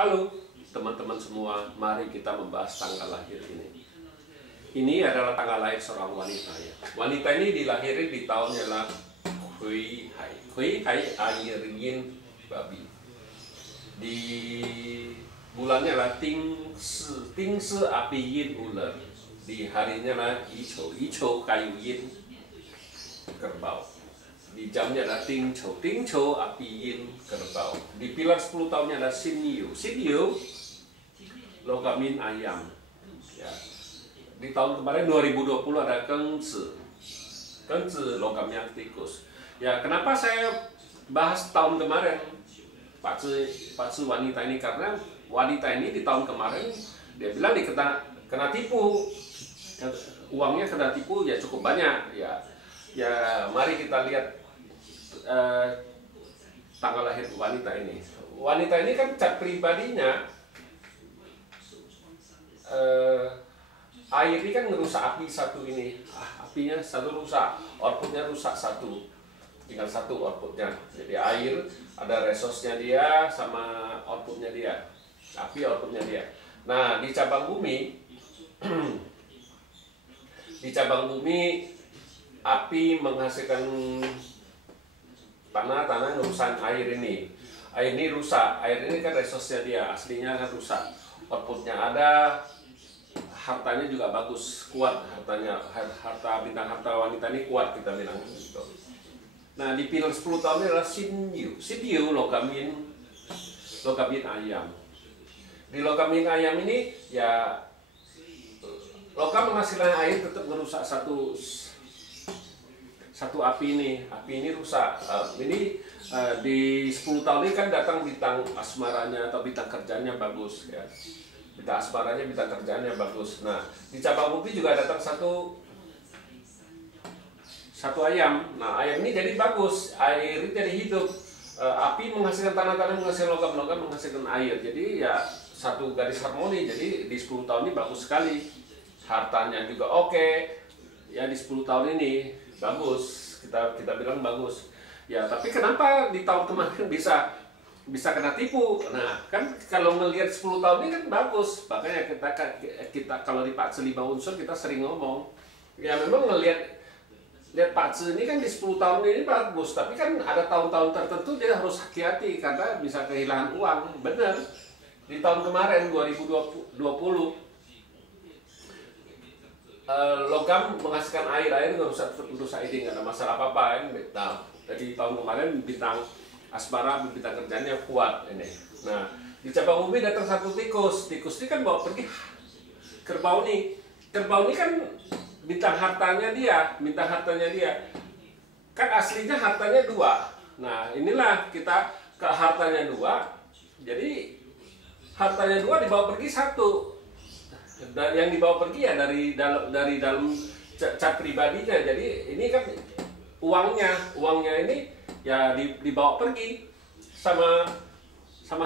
Halo teman-teman semua, mari kita membahas tanggal lahir ini. Ini adalah tanggal lahir seorang wanita ya. Wanita ini dilahirkan di tahunnya lah Hui Hai. Hui Hai air yin babi. Di bulannya lah Ting Si api yin ular. Di harinya lah Yi Chou kayu yin kerbau. Di jamnya ada Ting Chou api yin kerbau. Di pilar 10 tahunnya ada Sin Yu logamin ayam ya. Di tahun kemarin 2020 ada Keng Zi logamnya tikus ya. Kenapa saya bahas tahun kemarin Pak Zi wanita ini? Karena wanita ini di tahun kemarin dia bilang kena tipu, uangnya kena tipu ya cukup banyak ya. Ya mari kita lihat tanggal lahir wanita ini. Wanita ini kan cat pribadinya air ini kan ngerusak api satu ini. Apinya satu rusak, outputnya rusak satu, tinggal satu outputnya. Jadi air ada resource-nya dia sama outputnya dia, api outputnya dia. Nah di cabang bumi di cabang bumi api menghasilkan tanah ngerusak air ini. Air ini rusak, air ini kan resource-nya dia, aslinya kan rusak. Outputnya ada, hartanya juga bagus, kuat hartanya, bintang harta wanita ini kuat kita bilang gitu. Nah di pilar 10 tahun ini adalah Sin Yu logamin ayam. Di logamin ayam ini ya logam menghasilkan air tetap merusak satu api ini rusak. Ini di 10 tahun ini kan datang bintang asmaranya atau bintang kerjanya bagus ya. Bintang asmaranya, bintang kerjanya bagus. Nah di cabang bumi juga datang satu ayam. Nah ayam ini jadi bagus, air ini jadi hidup. Api menghasilkan tanah menghasilkan logam menghasilkan air. Jadi ya satu garis harmoni. Jadi di 10 tahun ini bagus sekali. Hartanya juga oke. Ya di 10 tahun ini bagus, kita bilang bagus ya. Tapi kenapa di tahun kemarin bisa kena tipu? Nah kan kalau melihat 10 tahun ini kan bagus, makanya kita kalau di Pak Zi 5 unsur kita sering ngomong ya, memang lihat Pak Zi ini kan di 10 tahun ini bagus, tapi kan ada tahun-tahun tertentu dia harus hati-hati karena bisa kehilangan uang. Bener, di tahun kemarin 2020 logam menghasilkan air nggak rusak ini, nggak ada masalah apa-apa. Nah, jadi tahun kemarin bintang asmara, bintang kerjanya kuat ini. Nah, di cabang bumi datang satu tikus ini kan bawa pergi kerbau ini. Kerbau ini kan bintang hartanya dia. Kan aslinya hartanya 2. Nah, inilah kita ke hartanya 2. Jadi hartanya 2 dibawa pergi 1. Dan yang dibawa pergi ya dari dalam cat pribadinya. Jadi ini kan uangnya ini ya dibawa pergi sama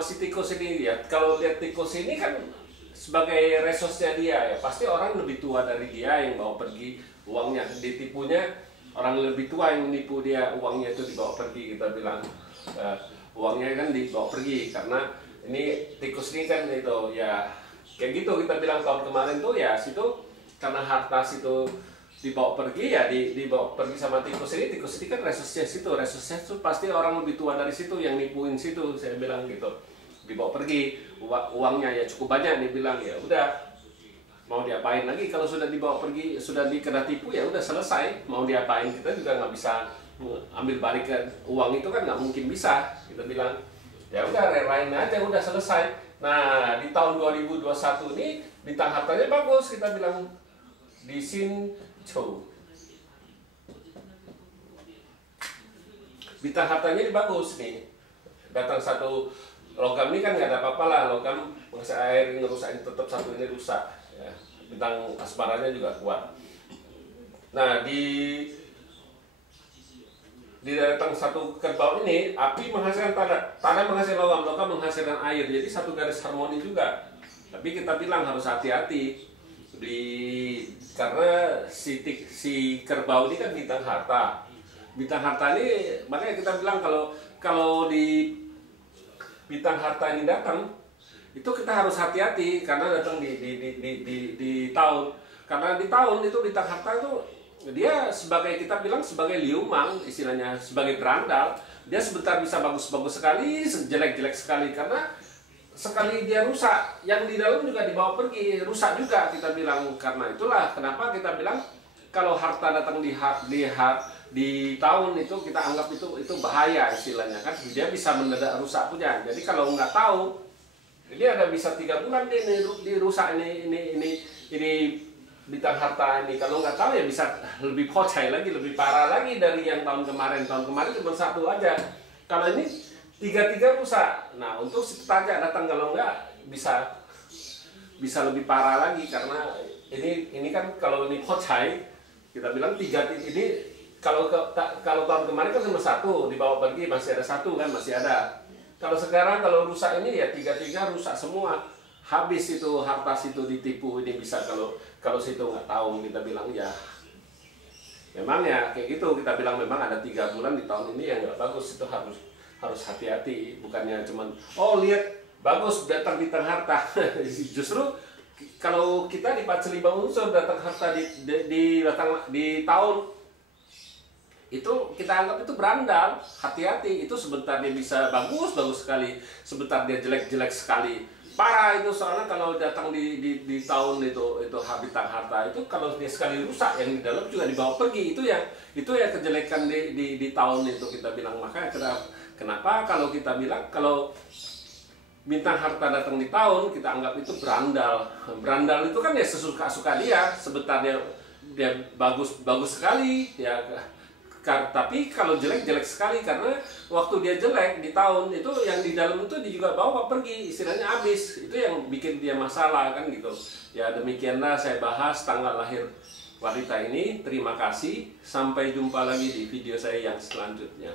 si tikus ini ya. Kalau lihat tikus ini kan sebagai resource-nya dia ya, pasti orang lebih tua dari dia yang bawa pergi uangnya. Ditipunya orang lebih tua yang menipu dia, uangnya itu dibawa pergi. Kita bilang uangnya kan dibawa pergi karena ini tikus ini kan itu ya. Kayak gitu kita bilang tahun kemarin tuh ya, situ karena harta situ dibawa pergi ya, dibawa pergi sama tikus ini kan resource-nya itu pasti orang lebih tua dari situ yang nipuin situ, saya bilang gitu. Dibawa pergi uangnya ya cukup banyak, dibilang ya udah mau diapain lagi kalau sudah dibawa pergi, sudah dikena tipu ya udah selesai, mau diapain kita juga nggak bisa ambil balik uang itu kan, nggak mungkin bisa. Kita bilang ya udah relain aja, udah selesai. Nah di tahun 2021 ini bintang hartanya bagus, kita bilang di Sin Chou. Bintang hartanya ini bagus nih. Datang satu logam ini kan nggak ada apa-apa lah, logam menghasilkan air ngerusak ini, tetap satu ini rusak ya. Bintang asmaranya juga kuat. Nah di datang satu kerbau ini, api menghasilkan tanah menghasilkan logam menghasilkan air. Jadi satu garis harmoni juga. Tapi kita bilang harus hati-hati karena si kerbau ini kan bintang harta. Bintang harta ini makanya kita bilang kalau di bintang harta ini datang, itu kita harus hati-hati karena datang di tahun. Karena di tahun itu bintang harta itu dia sebagai, kita bilang sebagai liumang, istilahnya sebagai berandal. Dia sebentar bisa bagus-bagus sekali, jelek-jelek sekali, karena sekali dia rusak, yang di dalam juga dibawa pergi, rusak juga kita bilang. Karena itulah kenapa kita bilang kalau harta datang di tahun itu kita anggap itu bahaya istilahnya kan, dia bisa mendadak rusak punya. Jadi kalau nggak tahu, jadi ada bisa 3 bulan dia dirusak ini bintang harta ini. Kalau nggak tahu ya bisa lebih pocai lagi, lebih parah lagi dari yang tahun kemarin. Tahun kemarin cuma 1 aja. Kalau ini 3 rusak. Nah untuk saja datang, kalau nggak bisa lebih parah lagi, karena ini kan kalau ini pocai, kita bilang 3 ini. Kalau tahun kemarin kan cuma 1 dibawa pergi, masih ada 1 kan, masih ada. Kalau sekarang kalau rusak ini ya 3 rusak semua, habis itu harta situ ditipu. Ini bisa kalau situ nggak tahu, kita bilang ya memang ya kayak gitu. Kita bilang memang ada 3 bulan di tahun ini yang nggak bagus, itu harus hati-hati. Bukannya cuman lihat bagus datang bintang harta. Justru kalau kita di 45 unsur datang harta di tahun itu kita anggap itu berandal, hati-hati. Itu sebentar dia bisa bagus sekali, sebentar dia jelek sekali, parah itu. Soalnya kalau datang di tahun itu bintang harta itu, kalau dia sekali rusak, yang di dalam juga dibawa pergi. Itu ya kejelekan di tahun itu kita bilang. Makanya kenapa kalau kita bilang kalau bintang harta datang di tahun, kita anggap itu berandal. Berandal itu kan ya sesuka-suka dia, sebentar dia bagus sekali ya. Tapi kalau jelek sekali, karena waktu dia jelek di tahun itu, yang di dalam itu dia juga bawa pergi, istilahnya habis. Itu yang bikin dia masalah kan gitu. Ya demikianlah saya bahas tanggal lahir wanita ini. Terima kasih, sampai jumpa lagi di video saya yang selanjutnya.